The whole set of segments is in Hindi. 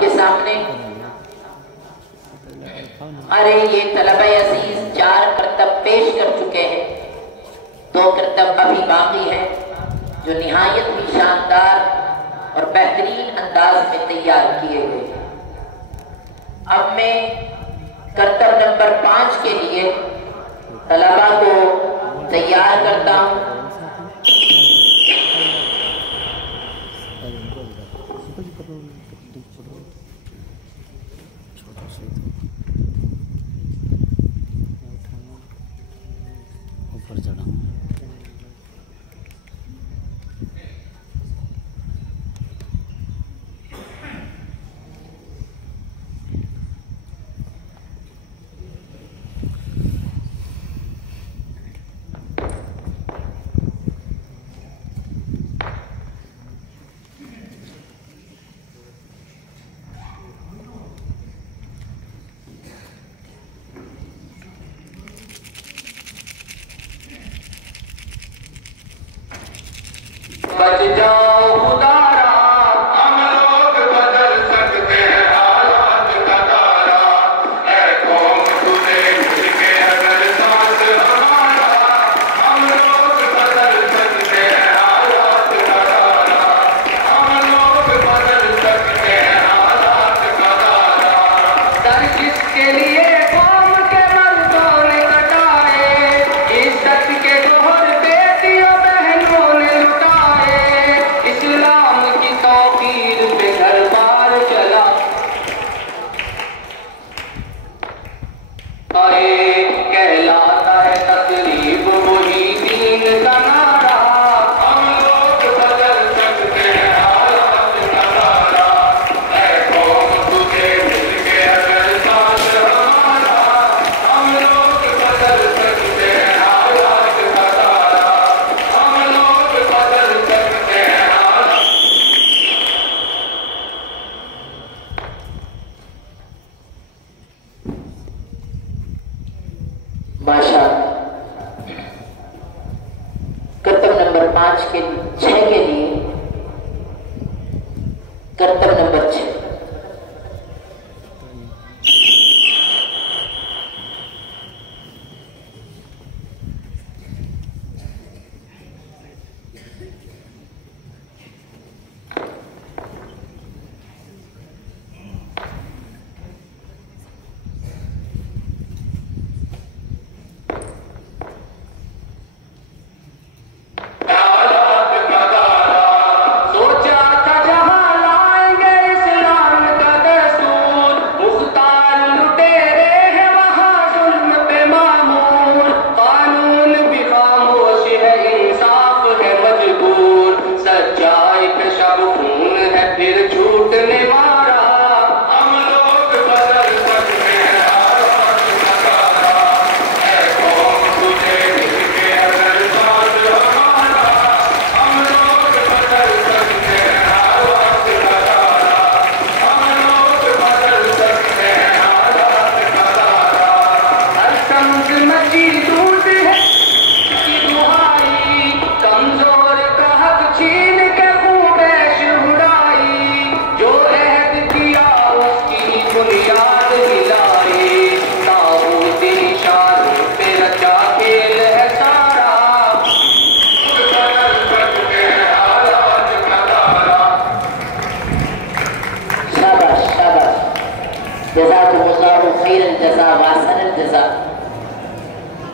के सामने अरे ये तलबा अजीज 4 करतब पेश कर चुके हैं, 2 करतब अभी बाकी है जो निहायत ही शानदार और बेहतरीन अंदाज में तैयार किए गए। अब मैं करतब नंबर 5 के लिए तलबा को तैयार करता हूँ। ऊपर चढ़ा बच जाओ खुदारा, हम लोग बदल सकते हैं हालात का तारा। ऐ कौम तुझे भूल के अगर सांस हमारा, हम लोग बदल सकते हैं हालात का तारा। हम लोग बदल सकते हैं हालात का तारा। सर किसके लिए कौम के मर्दों ने कटाए, इज्जत के गोहर बेटियों बहनों ने इस्लाम की तौकीर पे घर बार चला आए, कहलाता है तकरीब वही दीन का नारा। हम लोग बदल सकते हैं हालात का तारा। ऐ कौम तुझे भूल के अगर सांस हमारा, हम लोग बदल सकते हैं हालात का तारा। हम लोग बदल सकते हैं। माशाअल्लाह। करतब नंबर 6 के लिए करतब नंबर 6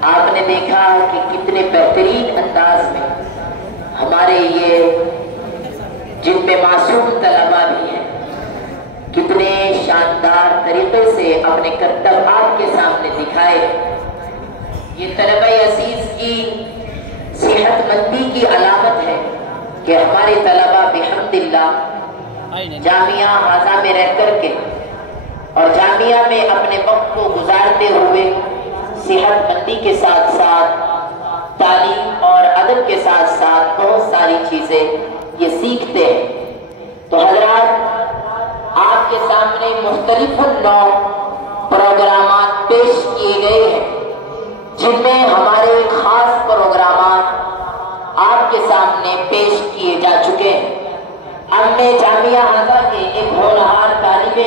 आपने देखा कि कितने बेहतरीन अंदाज में हमारे ये जिनमें मासूम तलबा भी हैं, कितने शानदार तरीके से अपने करतब आपके सामने दिखाए। ये तलबा अजीज की सेहतमंदी की अलामत है कि हमारे तलबा बिहम्दिल्लाह जामिया हाजा में रह करके और जामिया में अपने वक्त को गुजारते हुए सेहतमंदी के साथ साथ तालीम और अदब के साथ साथ बहुत सारी चीजें ये सीखते हैं। तो हजरात आपके सामने मुख्तलिफ नौ प्रोग्राम पेश किए गए हैं, जिनमें हमारे खास प्रोग्राम आपके सामने पेश किए जा चुके हैं। हमने जामिया आज़ा के एक होनहार तालिबे